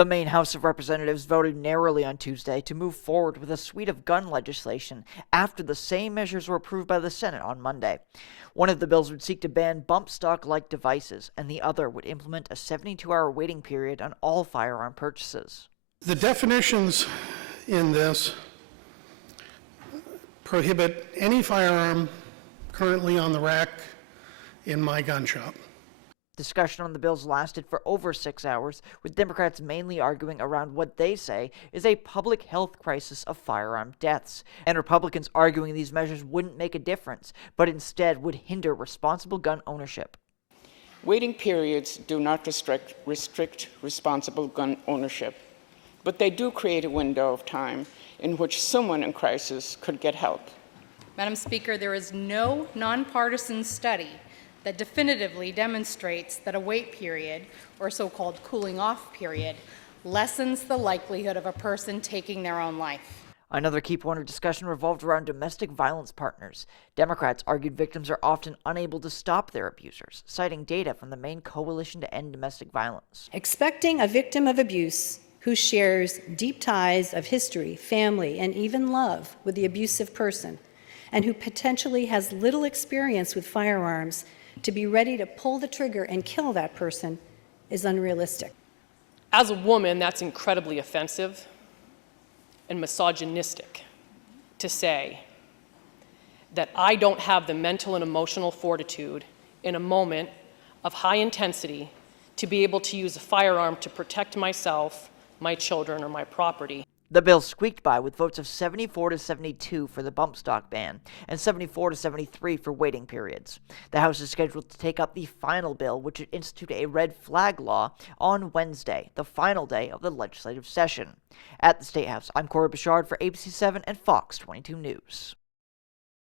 The Maine House of Representatives voted narrowly on Tuesday to move forward with a suite of gun legislation after the same measures were approved by the Senate on Monday. One of the bills would seek to ban bump stock-like devices, and the other would implement a 72-hour waiting period on all firearm purchases. The definitions in this prohibit any firearm currently on the rack in my gun shop. Discussion on the bills lasted for over 6 hours, with Democrats mainly arguing around what they say is a public health crisis of firearm deaths, and Republicans arguing these measures wouldn't make a difference, but instead would hinder responsible gun ownership. Waiting periods do not restrict responsible gun ownership, but they do create a window of time in which someone in crisis could get help. Madam Speaker, there is no nonpartisan study that definitively demonstrates that a wait period, or so-called cooling off period, lessens the likelihood of a person taking their own life. Another key point of discussion revolved around domestic violence partners. Democrats argued victims are often unable to stop their abusers, citing data from the Maine Coalition to End Domestic Violence. Expecting a victim of abuse who shares deep ties of history, family, and even love with the abusive person, and who potentially has little experience with firearms, to be ready to pull the trigger and kill that person is unrealistic. As a woman, that's incredibly offensive and misogynistic to say that I don't have the mental and emotional fortitude in a moment of high intensity to be able to use a firearm to protect myself, my children, or my property. The bill squeaked by with votes of 74 to 72 for the bump stock ban and 74 to 73 for waiting periods. The House is scheduled to take up the final bill, which would institute a red flag law, on Wednesday, the final day of the legislative session. At the State House, I'm Corey Bouchard for ABC7 and Fox 22 News.